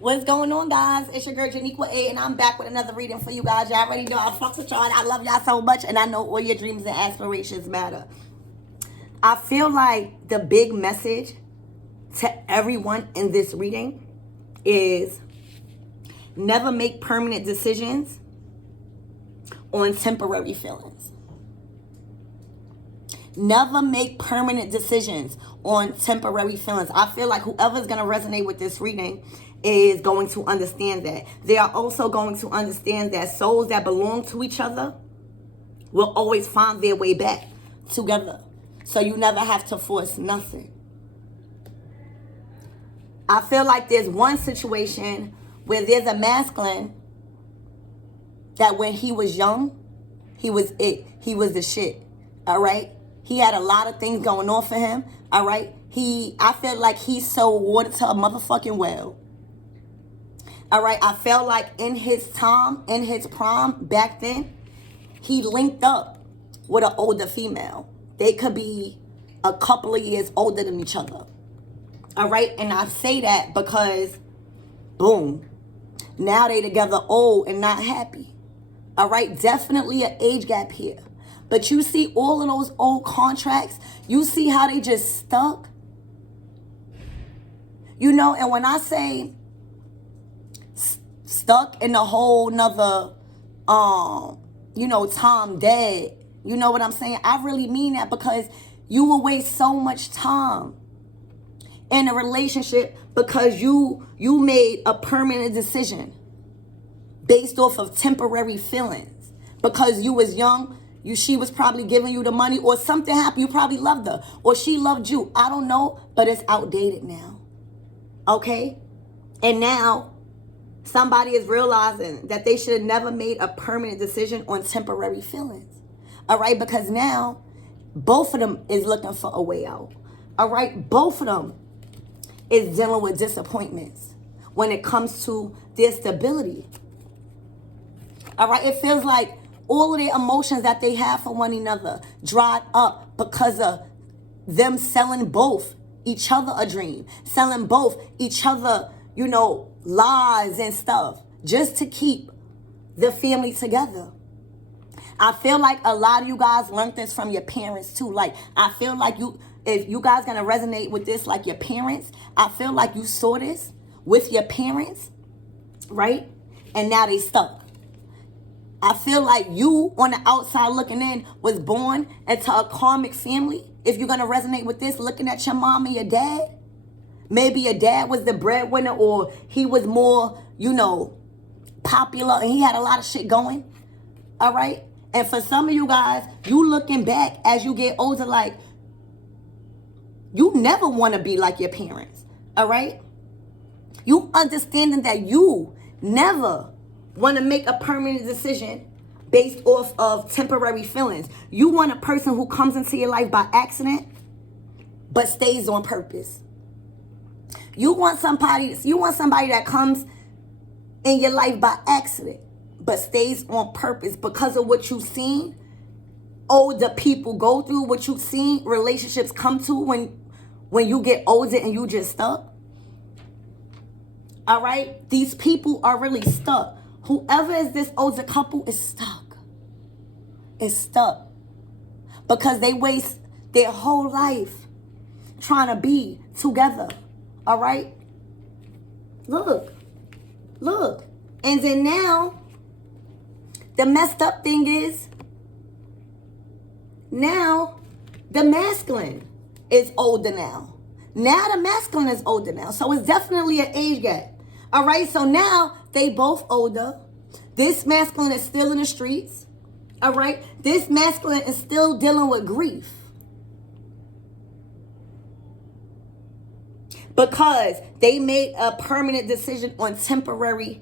What's going on, guys? It's your girl Janiqua A, and I'm back with another reading for you guys. Y'all already know I fucks with y'all. I love y'all so much, and I know all your dreams and aspirations matter. I feel like the big message to everyone in this reading is never make permanent decisions on temporary feelings. Never make permanent decisions on temporary feelings. I feel like whoever's going to resonate with this reading is going to understand that. They are also going to understand that souls that belong to each other will always find their way back together. So you never have to force nothing. I feel like there's one situation where there's a masculine that when he was young, he was it. He was the shit. All right? He had a lot of things going on for him. All right? I feel like he sold water to a motherfucking well. All right? I felt like in his time, in his prime back then, he linked up with an older female. They could be a couple of years older than each other. All right? And I say that because, boom, now they together old and not happy. All right? Definitely an age gap here. But you see all of those old contracts, you see how they just stuck? You know, and when I say stuck in a whole nother, time dead, you know what I'm saying? I really mean that because you will waste so much time in a relationship because you made a permanent decision based off of temporary feelings. Because you was young, she was probably giving you the money, or something happened, you probably loved her, or she loved you. I don't know, but it's outdated now. Okay? And now somebody is realizing that they should have never made a permanent decision on temporary feelings. All right? Because now both of them is looking for a way out. All right? Both of them is dealing with disappointments when it comes to their stability. All right? It feels like all of the emotions that they have for one another dried up because of them selling both each other a dream, selling both each other, lies and stuff just to keep the family together. I feel like a lot of you guys learned this from your parents too. Like, I feel like if you guys gonna resonate with this like your parents, I feel like you saw this with your parents, right? And now they stuck. I feel like you on the outside looking in was born into a karmic family. If you're going to resonate with this, looking at your mom and your dad, maybe your dad was the breadwinner, or he was more, popular, and he had a lot of shit going. All right? And for some of you guys, you looking back as you get older, like, you never want to be like your parents. All right? You understanding that you never want to make a permanent decision based off of temporary feelings. You want a person who comes into your life by accident but stays on purpose. You want somebody that comes in your life by accident but stays on purpose because of what you've seen older people go through, what you've seen relationships come to when you get older and you just stuck. All right? These people are really stuck. Whoever is this older couple is stuck. Is stuck. Because they waste their whole life trying to be together. All right? Look. And then now, the messed up thing is, now the masculine is older now. Now the masculine is older now. So it's definitely an age gap. All right? So now they both older. This masculine is still in the streets. All right? This masculine is still dealing with grief. Because they made a permanent decision on temporary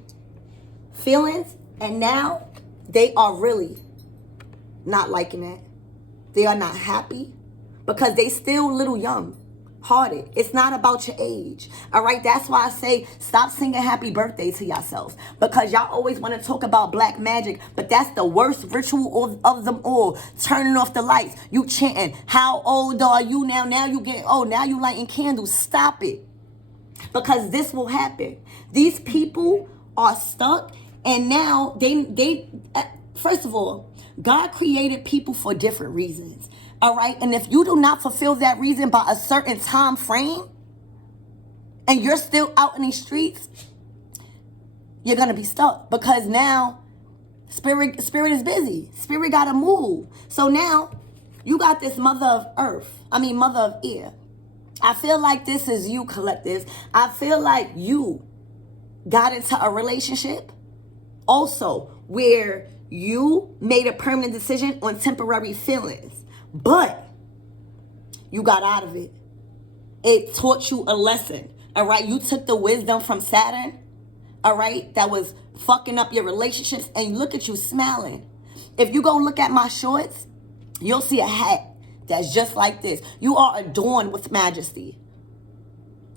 feelings. And now they are really not liking that. They are not happy. Because they still little young. Hearted. It's not about your age. All right? That's why I say stop singing happy birthday to yourselves. Because y'all always want to talk about black magic, but that's the worst ritual of them all. Turning off the lights. You chanting, how old are you now? Now you get old. Now you lighting candles. Stop it. because this will happen. These people are stuck, and now they first of all, God created people for different reasons. All right, and if you do not fulfill that reason by a certain time frame, and you're still out in these streets, you're gonna be stuck, because now spirit is busy. Spirit gotta move. So now you got this mother of air. I feel like this is you, collective. I feel like you got into a relationship also where you made a permanent decision on temporary feelings, but you got out of it. It taught you a lesson. All right, you took the wisdom from Saturn, all right, that was fucking up your relationships, and look at you smiling. If you go look at my shorts, you'll see a hat that's just like this. You are adorned with majesty.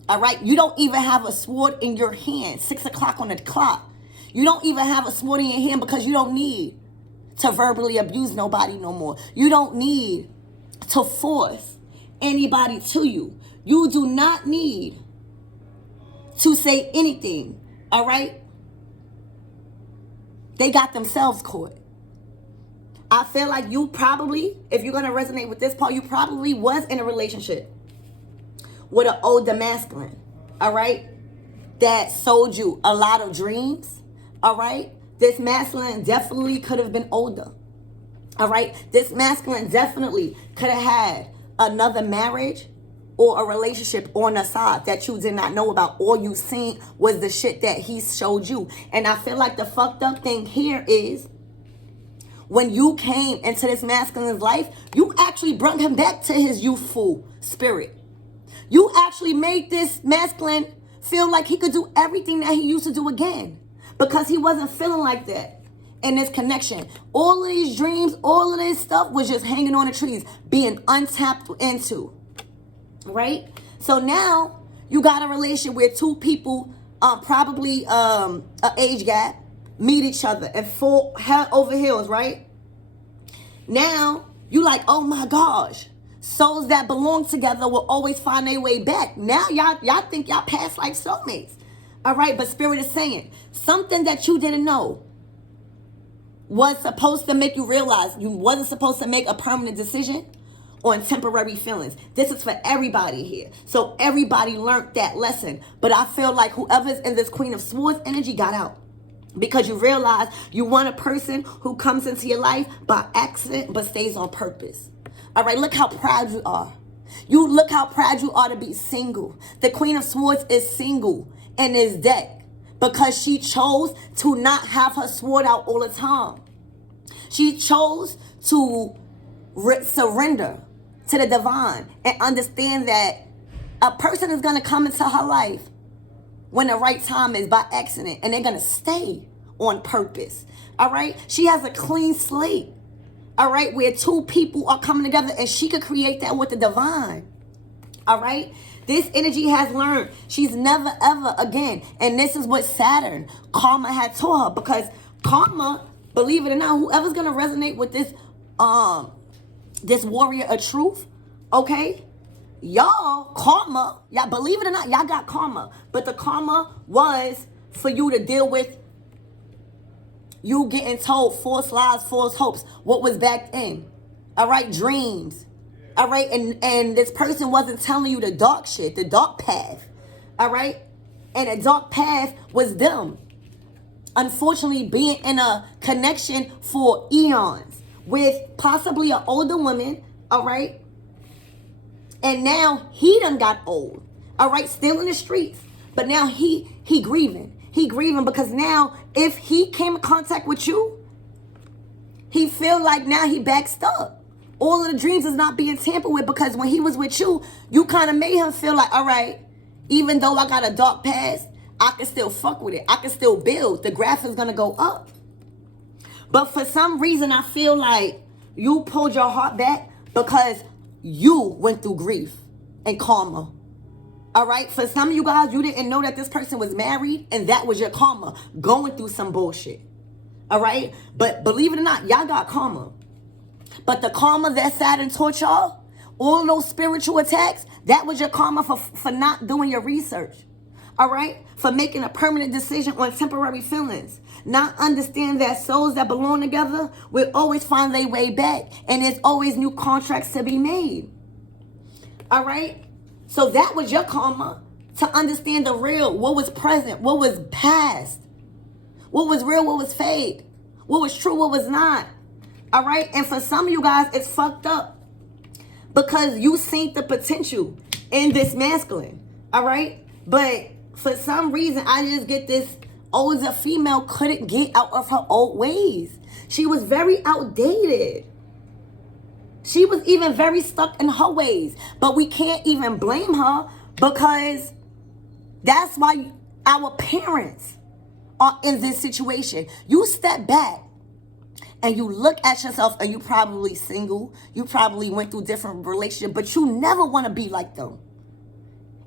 All right, you don't even have a sword in your hand. 6 o'clock on the clock. You don't even have a sword in your hand because you don't need to verbally abuse nobody no more. You don't need to force anybody to you. You do not need to say anything. All right? They got themselves caught. I feel like you probably, if you're going to resonate with this part, you probably was in a relationship with an older masculine, all right, that sold you a lot of dreams, all right? This masculine definitely could have been older, all right? This masculine definitely could have had another marriage or a relationship on the side that you did not know about. All you seen was the shit that he showed you. And I feel like the fucked up thing here is when you came into this masculine's life, you actually brought him back to his youthful spirit. You actually made this masculine feel like he could do everything that he used to do again, because he wasn't feeling like that in this connection. All of these dreams, all of this stuff was just hanging on the trees, being untapped into, right? So now you got a relationship where two people, probably an age gap, meet each other and fall head over heels, right? Now you like, oh my gosh, souls that belong together will always find their way back. Now y'all think y'all past life soulmates, all right? But Spirit is saying something that you didn't know was supposed to make you realize you wasn't supposed to make a permanent decision on temporary feelings. This is for everybody here. So everybody learned that lesson. But I feel like whoever's in this Queen of Swords energy got out, because you realize you want a person who comes into your life by accident but stays on purpose. All right, look how proud you are. You look how proud you are to be single. The Queen of Swords is single in this deck because she chose to not have her sword out all the time. She chose to surrender to the divine and understand that a person is going to come into her life when the right time is by accident, and they're going to stay on purpose. All right? She has a clean slate. All right? Where two people are coming together, and she could create that with the divine. All right? This energy has learned she's never ever again. And this is what Saturn, karma, had taught her, because karma, believe it or not, whoever's going to resonate with this this warrior of truth, okay? Y'all, karma, y'all, believe it or not, y'all got karma. But the karma was for you to deal with you getting told false lies, false hopes, what was back in. All right, dreams. All right, and this person wasn't telling you the dark shit, the dark path. All right? And the dark path was them. Unfortunately, being in a connection for eons with possibly an older woman, all right? And now he done got old, all right? Still in the streets. But now he grieving. He grieving because now if he came in contact with you, he feel like now he backed up. All of the dreams is not being tampered with, because when he was with you, you kind of made him feel like, all right, even though I got a dark past, I can still fuck with it. I can still build. The graph is going to go up. But for some reason, I feel like you pulled your heart back because you went through grief and karma. All right? For some of you guys, you didn't know that this person was married, and that was your karma, going through some bullshit. All right? But believe it or not, y'all got karma. But the karma that Saturn taught y'all, all those spiritual attacks, that was your karma for not doing your research. All right? For making a permanent decision on temporary feelings. Not understand that souls that belong together will always find their way back. And there's always new contracts to be made. All right? So that was your karma. To understand the real, what was present, what was past. What was real, what was fake. What was true, what was not. All right? And for some of you guys, it's fucked up. Because you seen the potential in this masculine. All right? But for some reason, I just get this older female couldn't get out of her old ways. She was very outdated. She was even very stuck in her ways. But we can't even blame her because that's why our parents are in this situation. You step back and you look at yourself, and you probably single. You probably went through different relationships, but you never want to be like them.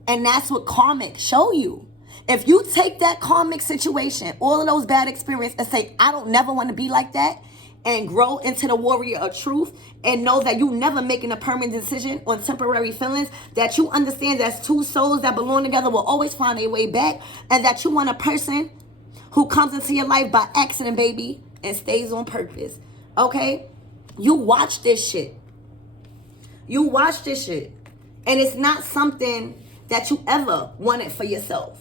And that's what karmic show you. If you take that karmic situation, all of those bad experiences, and say, I don't never want to be like that, and grow into the warrior of truth, and know that you never making a permanent decision on temporary feelings, that you understand that two souls that belong together will always find their way back, and that you want a person who comes into your life by accident, baby, and stays on purpose. Okay? You watch this shit. You watch this shit. And it's not something that you ever wanted for yourself.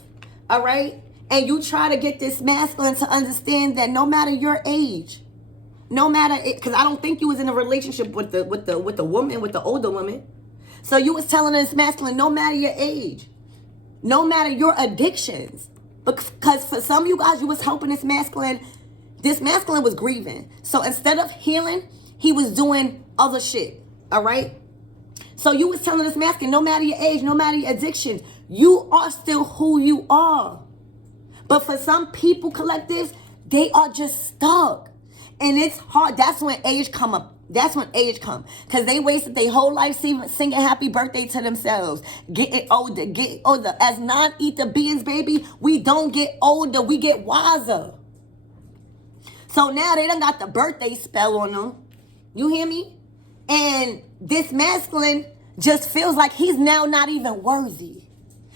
All right? And you try to get this masculine to understand that no matter your age, no matter it, because I don't think you was in a relationship with the woman, with the older woman. So you was telling this masculine, no matter your age, no matter your addictions. Because for some of you guys, you was helping this masculine. This masculine was grieving. So instead of healing, he was doing other shit. All right? So you was telling this masculine, no matter your age, no matter your addictions, you are still who you are. But for some people, collectives, they are just stuck. And it's hard. That's when age come up. That's when age come. Because they wasted their whole life singing happy birthday to themselves. Getting older, get older. As non-ether beings, baby, we don't get older. We get wiser. So now they done got the birthday spell on them. You hear me? And this masculine just feels like he's now not even worthy.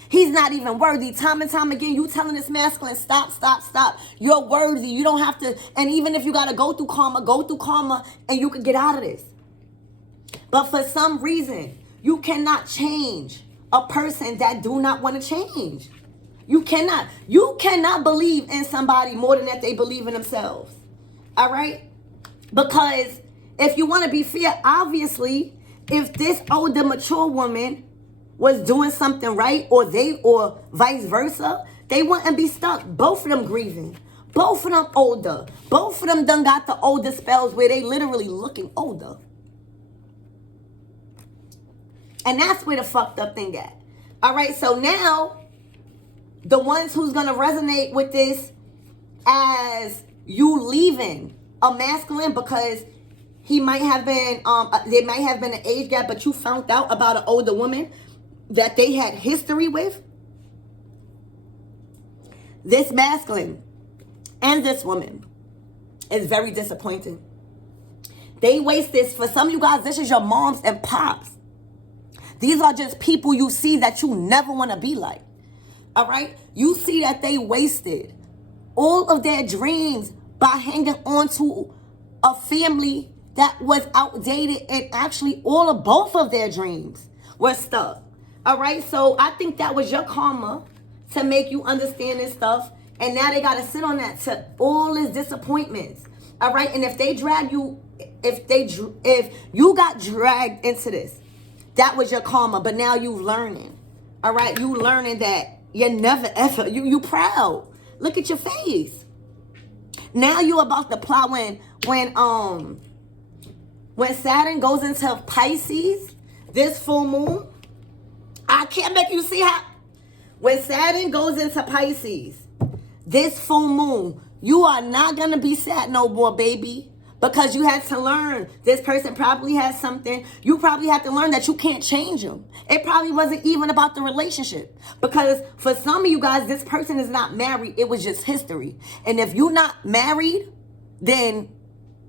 He's not even worthy. Time and time again, you telling this masculine, stop, stop, stop. You're worthy. You don't have to. And even if you got to go through karma, and you can get out of this. But for some reason, you cannot change a person that do not want to change. You cannot. You cannot believe in somebody more than that they believe in themselves. All right? Because if you want to be fair, obviously, if this older, mature woman was doing something right, or vice versa, they wouldn't be stuck. Both of them grieving. Both of them older. Both of them done got the older spells where they literally looking older. And that's where the fucked up thing at. All right, so now, the ones who's going to resonate with this as you leaving a masculine because he might have been, there might have been an age gap, but you found out about an older woman that they had history with. This masculine and this woman is very disappointing. They waste this. For some of you guys, this is your moms and pops. These are just people you see that you never want to be like. All right? You see that they wasted all of their dreams by hanging on to a family that was outdated, and actually both of their dreams were stuck. All right? So I think that was your karma to make you understand this stuff. And now they got to sit on that to all his disappointments. All right? And if they drag you, if you got dragged into this, that was your karma. But now you learning. All right? You learning that you're never ever, you proud. Look at your face. Now you about to plow when Saturn goes into Pisces, this full moon, I can't make you see how, when Saturn goes into Pisces, this full moon, you are not going to be sad no more, baby. Because you had to learn. This person probably has something. You probably had to learn that you can't change them. It probably wasn't even about the relationship. Because for some of you guys, this person is not married. It was just history. And if you're not married, then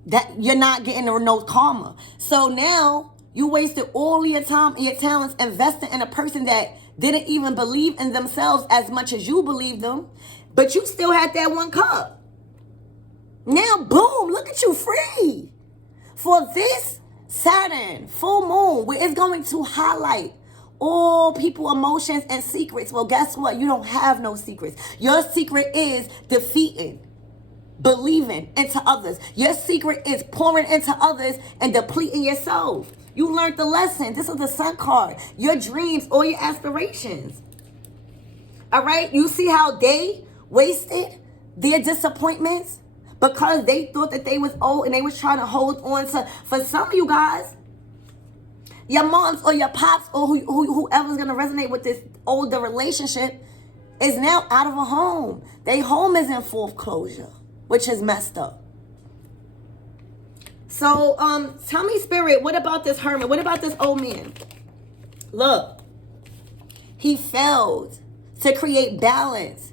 that you're not getting no karma. So now you wasted all your time and your talents investing in a person that didn't even believe in themselves as much as you believed them, but you still had that 1 cup. Now, boom, look at you, free. For this Saturn full moon, where it's going to highlight all people, emotions, and secrets. Well, guess what? You don't have no secrets. Your secret is defeating, believing into others. Your secret is pouring into others and depleting yourself. You learned the lesson. This is the Sun card. Your dreams or your aspirations. All right? You see how they wasted their disappointments because they thought that they was old and they was trying to hold on to. For some of you guys, your moms or your pops or whoever's going to resonate with this older relationship is now out of a home. Their home is in foreclosure, which is messed up. So, tell me, Spirit, what about this hermit? What about this old man? Look, he failed to create balance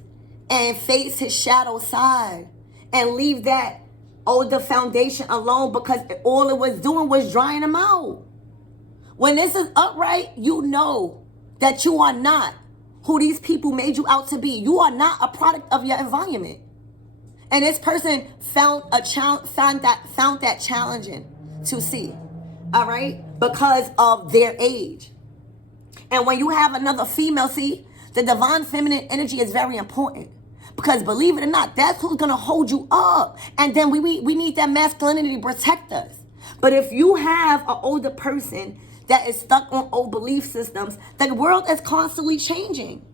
and face his shadow side and leave that older foundation alone because all it was doing was drying him out. When this is upright, you know that you are not who these people made you out to be. You are not a product of your environment. And this person found that challenging to see, all right, because of their age. And when you have another female, see, the divine feminine energy is very important because believe it or not, that's who's going to hold you up. And then we need that masculinity to protect us. But if you have an older person that is stuck on old belief systems, the world is constantly changing.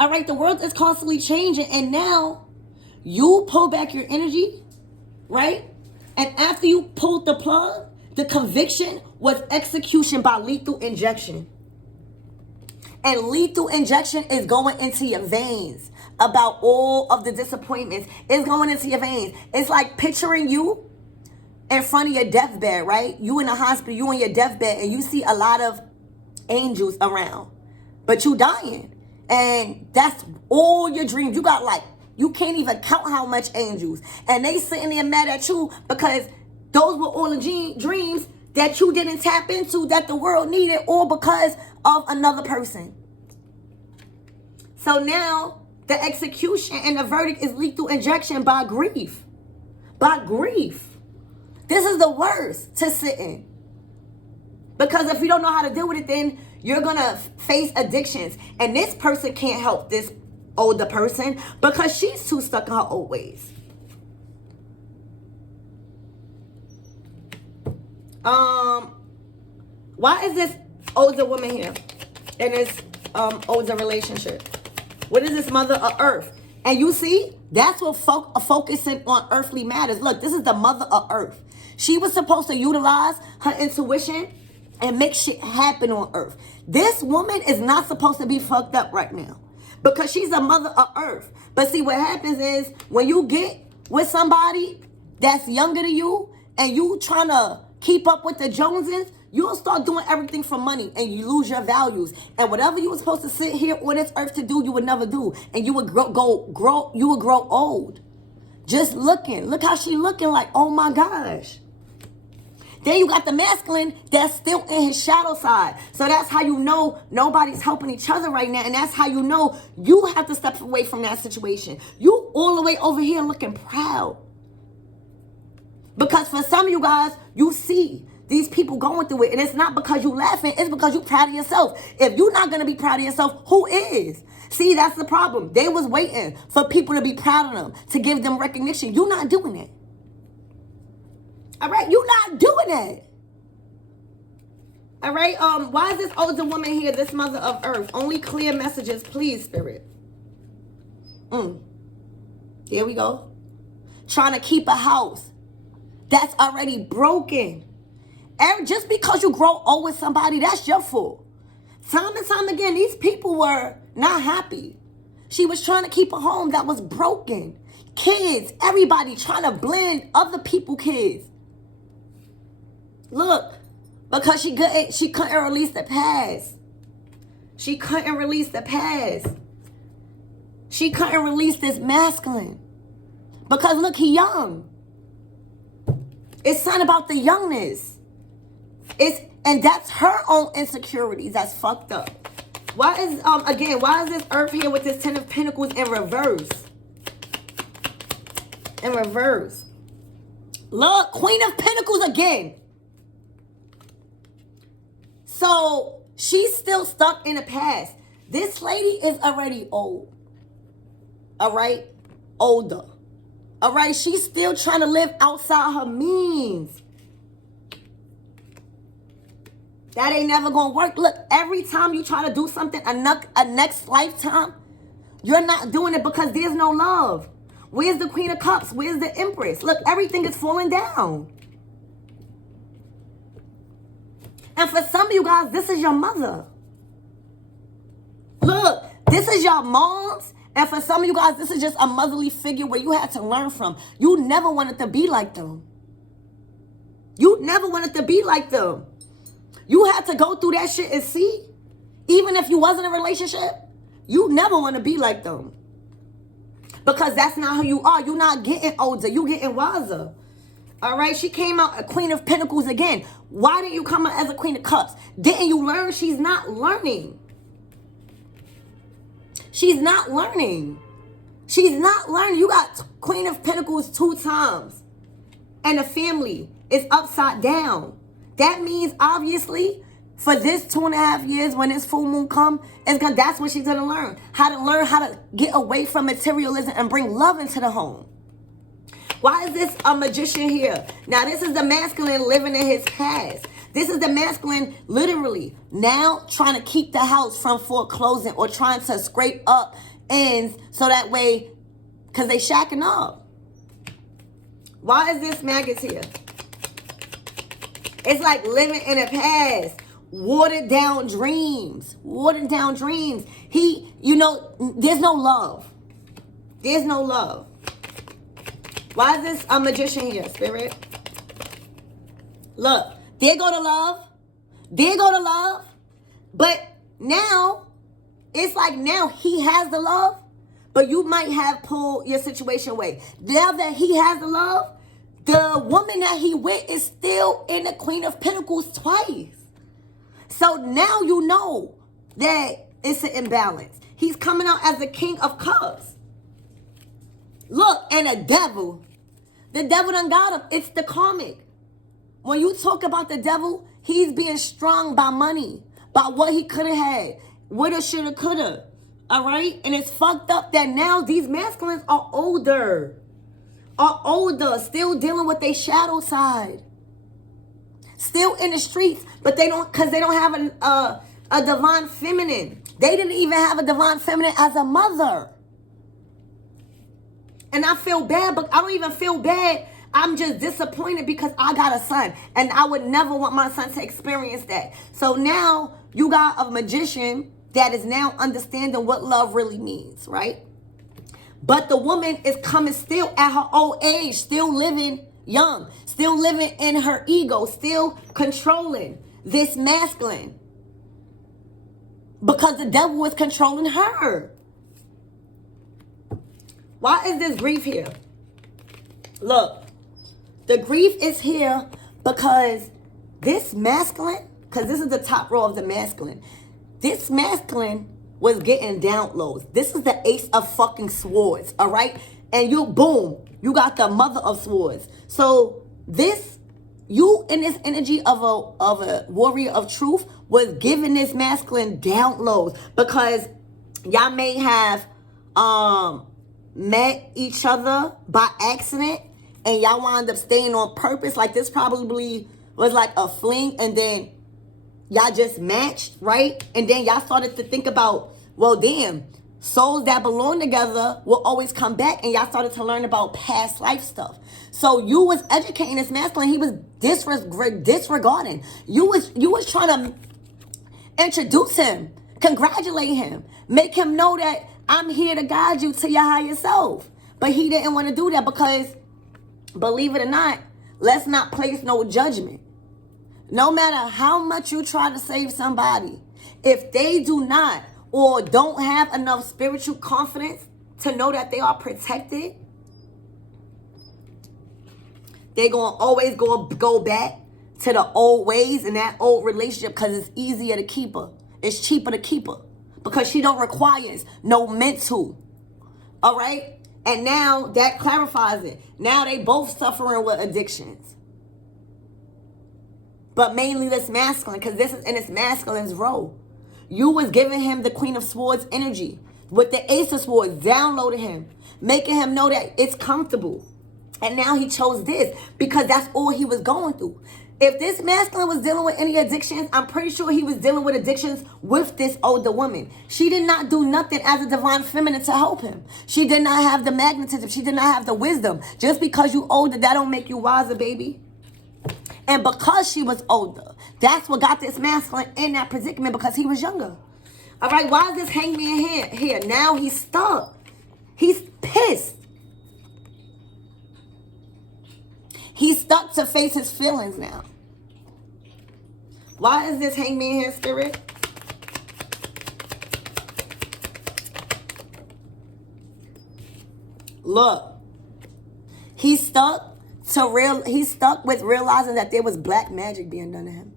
All right, the world is constantly changing. And now you pull back your energy, right? And after you pulled the plug, the conviction was execution by lethal injection. And lethal injection is going into your veins about all of the disappointments. It's going into your veins. It's like picturing you in front of your deathbed, right? You in the hospital, you on your deathbed, and you see a lot of angels around, but you dying. And that's all your dreams. You got like, you can't even count how much angels. And they sitting there mad at you because those were all the dreams that you didn't tap into that the world needed, all because of another person. So now the execution and the verdict is lethal injection by grief. By grief. This is the worst to sit in. Because if you don't know how to deal with it, then you're going to face addictions. And this person can't help this older person because she's too stuck in her old ways. Why is this older woman here in this older relationship? What is this mother of earth? And you see, that's what focusing on earthly matters. Look, this is the mother of earth. She was supposed to utilize her intuition and make shit happen on earth. This woman is not supposed to be fucked up right now because she's a mother of earth. But see, what happens is when you get with somebody that's younger than you and you trying to keep up with the Joneses, you'll start doing everything for money and you lose your values. And whatever you were supposed to sit here on this earth to do, you would never do. And you would grow old. Just looking. Look how she looking like, oh my gosh. Then you got the masculine that's still in his shadow side. So that's how you know nobody's helping each other right now. And that's how you know you have to step away from that situation. You all the way over here looking proud. Because for some of you guys, you see these people going through it. And it's not because you laughing. It's because you proud of yourself. If you're not going to be proud of yourself, who is? See, that's the problem. They was waiting for people to be proud of them, to give them recognition. You're not doing it. All right, you're not doing it. All right, why is this older woman here, this mother of earth? Only clear messages, please, Spirit. Here we go. Trying to keep a house that's already broken. And just because you grow old with somebody, that's your fault. Time and time again, these people were not happy. She was trying to keep a home that was broken. Kids, everybody trying to blend other people's kids. Look, because she couldn't release the past. She couldn't release the past. She couldn't release this masculine. Because look, he young. It's not about the youngness. And that's her own insecurities that's fucked up. Why is, again, why is this Earth here with this Ten of Pentacles in reverse? In reverse. Look, Queen of Pentacles again. So, she's still stuck in the past. This lady is already old. All right? Older. All right? She's still trying to live outside her means. That ain't never going to work. Look, every time you try to do something a next lifetime, you're not doing it because there's no love. Where's the Queen of Cups? Where's the Empress? Look, everything is falling down. And for some of you guys, this is your mother. Look, this is your moms. And for some of you guys, this is just a motherly figure where you had to learn from. You never wanted to be like them. You never wanted to be like them. You had to go through that shit and see. Even if you wasn't in a relationship, you never want to be like them. Because that's not who you are. You're not getting older. You're getting wiser. All right? She came out a Queen of Pentacles again. Why didn't you come out as a Queen of Cups? Didn't you learn? She's not learning. She's not learning. She's not learning. You got Queen of Pentacles 2 times. And the family is upside down. That means, obviously, for this 2.5 years, when this full moon come, that's what she's going to learn. How to get away from materialism and bring love into the home. Why is this a magician here? Now, this is the masculine living in his past. This is the masculine literally now trying to keep the house from foreclosing or trying to scrape up ends so that way, because they shacking up. Why is this maggot here? It's like living in the past. Watered down dreams. Watered down dreams. There's no love. There's no love. Why is this a magician here, Spirit? Look, there go the love. There go the love. But now, it's like now he has the love, but you might have pulled your situation away. Now that he has the love, the woman that he with is still in the Queen of Pentacles twice. So now you know that it's an imbalance. He's coming out as the King of Cups. Look, and a devil. The devil done got him. It's the karmic. When you talk about the devil, he's being strung by money, by what he could have had, woulda, shoulda, coulda. All right? And it's fucked up that now these masculines are older. Still dealing with their shadow side. Still in the streets, but they don't have a divine feminine. They didn't even have a divine feminine as a mother. And I feel bad, but I don't even feel bad. I'm just disappointed because I got a son. And I would never want my son to experience that. So now you got a magician that is now understanding what love really means, right? But the woman is coming still at her old age, still living young, still living in her ego, still controlling this masculine. Because the devil is controlling her. Why is this grief here? Look, the grief is here because this masculine, because this is the top row of the masculine, this masculine was getting downloads. This is the Ace of fucking Swords, all right? And boom, you got the Mother of Swords. So you in this energy of a warrior of truth was giving this masculine downloads because y'all may have met each other by accident and y'all wound up staying on purpose. Like this probably was like a fling and then y'all just matched, right? And then y'all started to think about, well, damn, souls that belong together will always come back, and y'all started to learn about past life stuff. So you was educating this masculine, he was disregarding. You was trying to introduce him, congratulate him, make him know that I'm here to guide you to your higher self. But he didn't want to do that because, believe it or not, let's not place no judgment. No matter how much you try to save somebody, if they do not or don't have enough spiritual confidence to know that they are protected, they're going to always go back to the old ways and that old relationship because it's easier to keep her. It's cheaper to keep her. because she don't requires no mental. All right? And now that clarifies it. Now they both suffering with addictions. But mainly this masculine, because this is in its masculine's role. You was giving him the Queen of Swords energy. With the Ace of Swords, downloading him. Making him know that it's comfortable. And now he chose this because that's all he was going through. If this masculine was dealing with any addictions, I'm pretty sure he was dealing with addictions with this older woman. She did not do nothing as a divine feminine to help him. She did not have the magnetism. She did not have the wisdom. Just because you older, that don't make you wiser, baby. And because she was older, that's what got this masculine in that predicament, because he was younger. All right, why is this hangman here? Now he's stuck. He's pissed. He's stuck to face his feelings now. Why is this hangman here, Spirit? Look, he's stuck with realizing that there was black magic being done to him.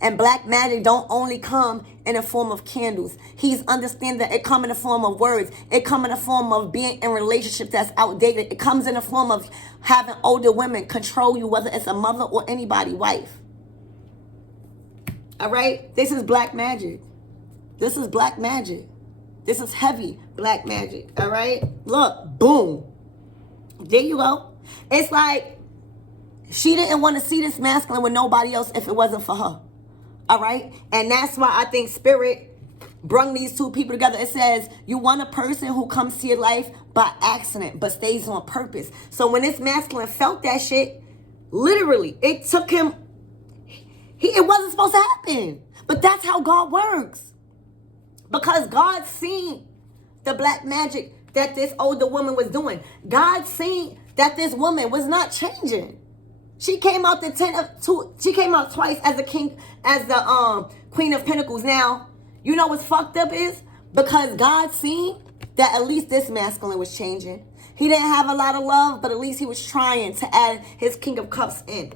And black magic don't only come in the form of candles. He's understanding that it come in the form of words. It come in the form of being in relationships that's outdated. It comes in the form of having older women control you, whether it's a mother or anybody, wife. All right? This is black magic. This is black magic. This is heavy black magic. All right? Look, boom. There you go. It's like she didn't want to see this masculine with nobody else if it wasn't for her. All right? And that's why I think Spirit brung these two people together. It says you want a person who comes to your life by accident but stays on purpose. So when this masculine felt that shit, literally, it took him, it wasn't supposed to happen. But that's how God works. Because God seen the black magic that this older woman was doing. God seen that this woman was not changing. She came out she came out twice as the Queen of Pentacles. Now, you know what's fucked up is because God seen that at least this masculine was changing. He didn't have a lot of love, but at least he was trying to add his King of Cups in.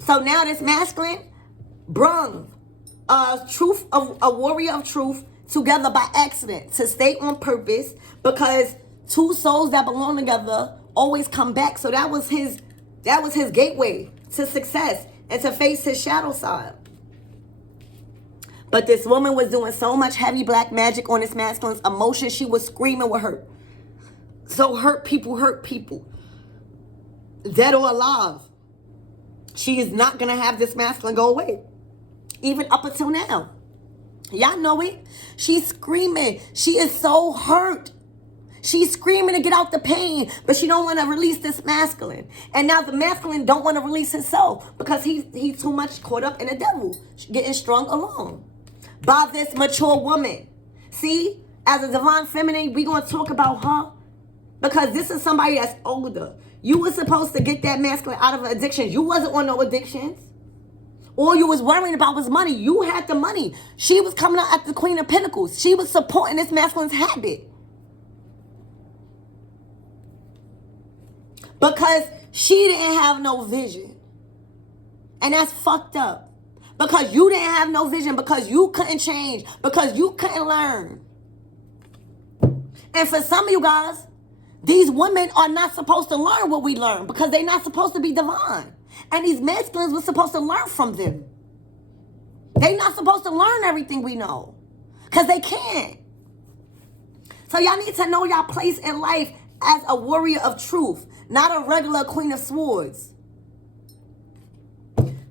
So now this masculine brung a warrior of truth together by accident to stay on purpose, because two souls that belong together always come back. So that was his gateway to success and to face his shadow side. But this woman was doing so much heavy black magic on this masculine's emotions. She was screaming with hurt. So hurt people. Dead or alive. She is not going to have this masculine go away. Even up until now. Y'all know it. She's screaming. She is so hurt. She's screaming to get out the pain, but she don't want to release this masculine. And now the masculine don't want to release himself because he's too much caught up in the devil, getting strung along by this mature woman. See, as a divine feminine, we're going to talk about her because this is somebody that's older. You were supposed to get that masculine out of addictions. You wasn't on no addictions. All you was worrying about was money. You had the money. She was coming out at the Queen of Pentacles. She was supporting this masculine's habit. Because she didn't have no vision. And that's fucked up. Because you didn't have no vision. Because you couldn't change. Because you couldn't learn. And for some of you guys, these women are not supposed to learn what we learn. Because they're not supposed to be divine. And these masculines were supposed to learn from them. They're not supposed to learn everything we know. Because they can't. So y'all need to know y'all place in life as a warrior of truth. Not a regular Queen of Swords.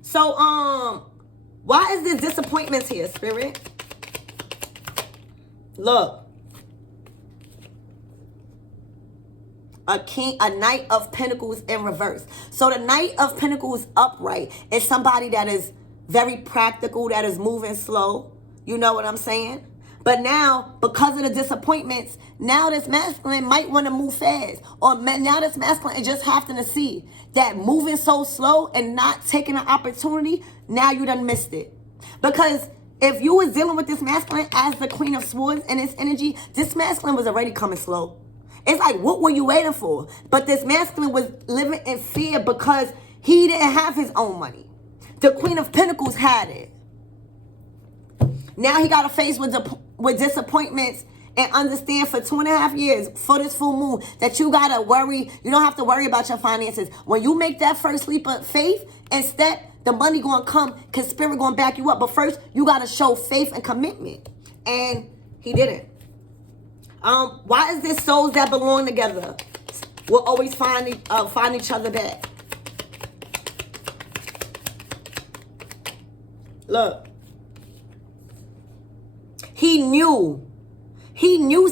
So, why is this disappointment here, Spirit? Look. A Knight of Pentacles in reverse. So the Knight of Pentacles upright is somebody that is very practical, that is moving slow. You know what I'm saying? But now, because of the disappointments, now this masculine might want to move fast. Or now this masculine is just having to see that moving so slow and not taking an opportunity, now you done missed it. Because if you was dealing with this masculine as the Queen of Swords and its energy, this masculine was already coming slow. It's like, what were you waiting for? But this masculine was living in fear because he didn't have his own money. The Queen of Pentacles had it. Now he got to face with disappointments and understand for 2.5 years for this full moon that you got to worry. You don't have to worry about your finances. When you make that first leap of faith and step, the money going to come because spirit going to back you up. But first, you got to show faith and commitment. And he didn't. Why is this souls that belong together will always find each other back? Look. He knew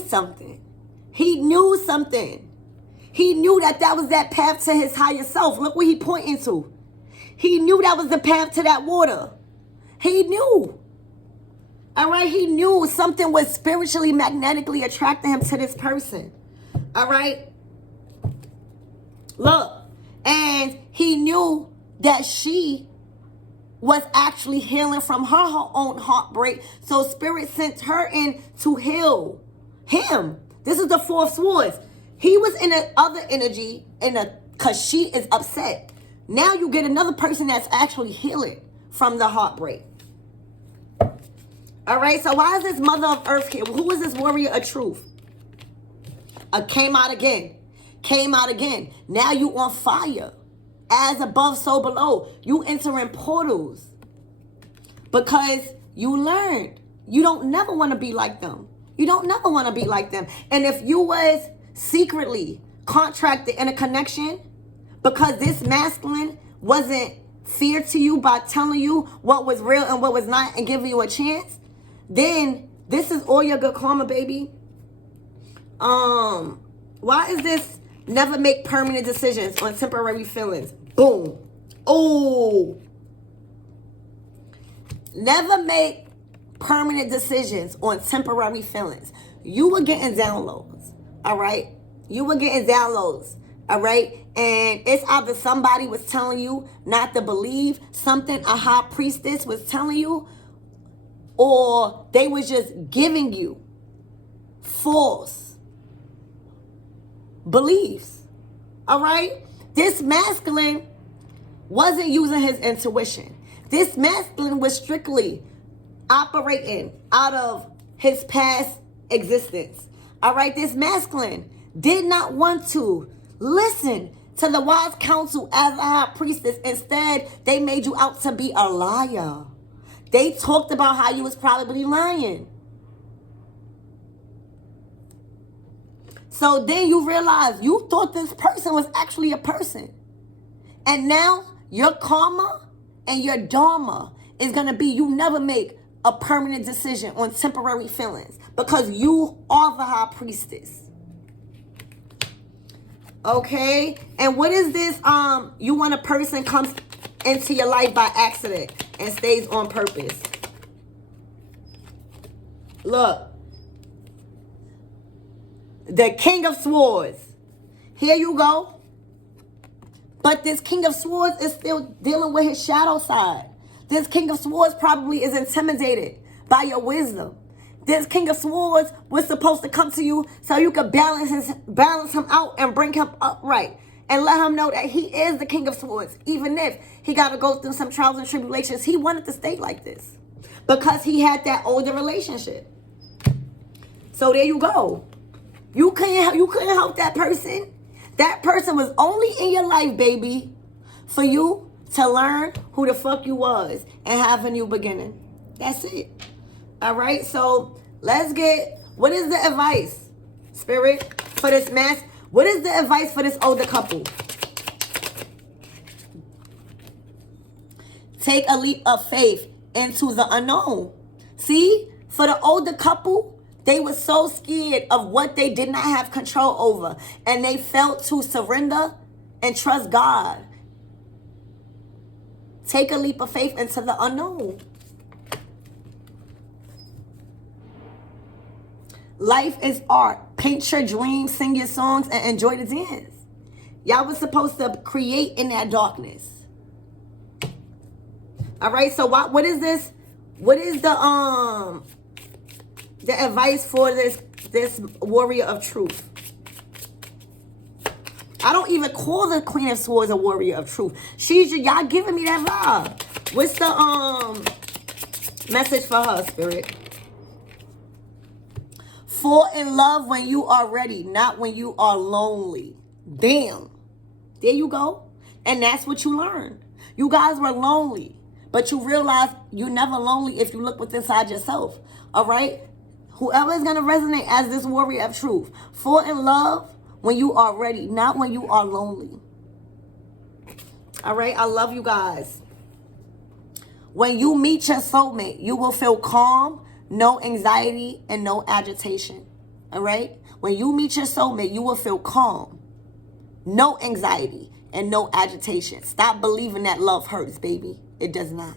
something. He knew something. He knew that was that path to his higher self. Look what he pointing to. He knew that was the path to that water. He knew. All right? He knew something was spiritually, magnetically attracting him to this person. All right? Look. And he knew that she was actually healing from her own heartbreak. So spirit sent her in to heal him. This is the fourth swords. He was in the other energy because she is upset. Now you get another person that's actually healing from the heartbreak. All right, so why is this mother of earth here? Who is this warrior of truth? Came out again. Came out again. Now you on fire. As above, so below. You entering portals. Because you learned. You don't never want to be like them. You don't never want to be like them. And if you was secretly contracted in a connection because this masculine wasn't fair to you by telling you what was real and what was not and giving you a chance, then this is all your good karma, baby. Why is this never make permanent decisions on temporary feelings? Boom. Oh. Never make permanent decisions on temporary feelings. You were getting downloads. All right. You were getting downloads. All right. And it's either somebody was telling you not to believe something a high priestess was telling you, or they was just giving you false beliefs. All right. This masculine wasn't using his intuition. This masculine was strictly operating out of his past existence. All right. This masculine did not want to listen to the wise counsel as a high priestess. Instead, they made you out to be a liar. They talked about how you was probably lying. So then you realize you thought this person was actually a person. And now your karma and your dharma is going to be you never make a permanent decision on temporary feelings because you are the high priestess. Okay? And what is this? You want a person comes into your life by accident and stays on purpose. Look. The King of Swords. Here you go. But this King of Swords is still dealing with his shadow side. This King of Swords probably is intimidated by your wisdom. This King of Swords was supposed to come to you so you could balance him out and bring him upright. And let him know that he is the King of Swords. Even if he got to go through some trials and tribulations, he wanted to stay like this. Because he had that older relationship. So there you go. You couldn't help that person. That person was only in your life, baby, for you to learn who the fuck you was and have a new beginning. That's it. All right, so let's get, what is the advice, Spirit, for this mass? What is the advice for this older couple? Take a leap of faith into the unknown. See, for the older couple, they were so scared of what they did not have control over. And they felt to surrender and trust God. Take a leap of faith into the unknown. Life is art. Paint your dreams, sing your songs, and enjoy the dance. Y'all was supposed to create in that darkness. All right, so what is this? What is the advice for this warrior of truth? I don't even call the Queen of Swords a warrior of truth. Y'all giving me that vibe. What's the Message for her, Spirit. Fall in love when you are ready, not when you are lonely. Damn. There you go. And that's what you learned. You guys were lonely, but you realize you're never lonely if you look within inside yourself. All right? Whoever is going to resonate as this warrior of truth. Fall in love when you are ready, not when you are lonely. All right? I love you guys. When you meet your soulmate, you will feel calm, no anxiety, and no agitation. All right? When you meet your soulmate, you will feel calm, no anxiety, and no agitation. Stop believing that love hurts, baby. It does not.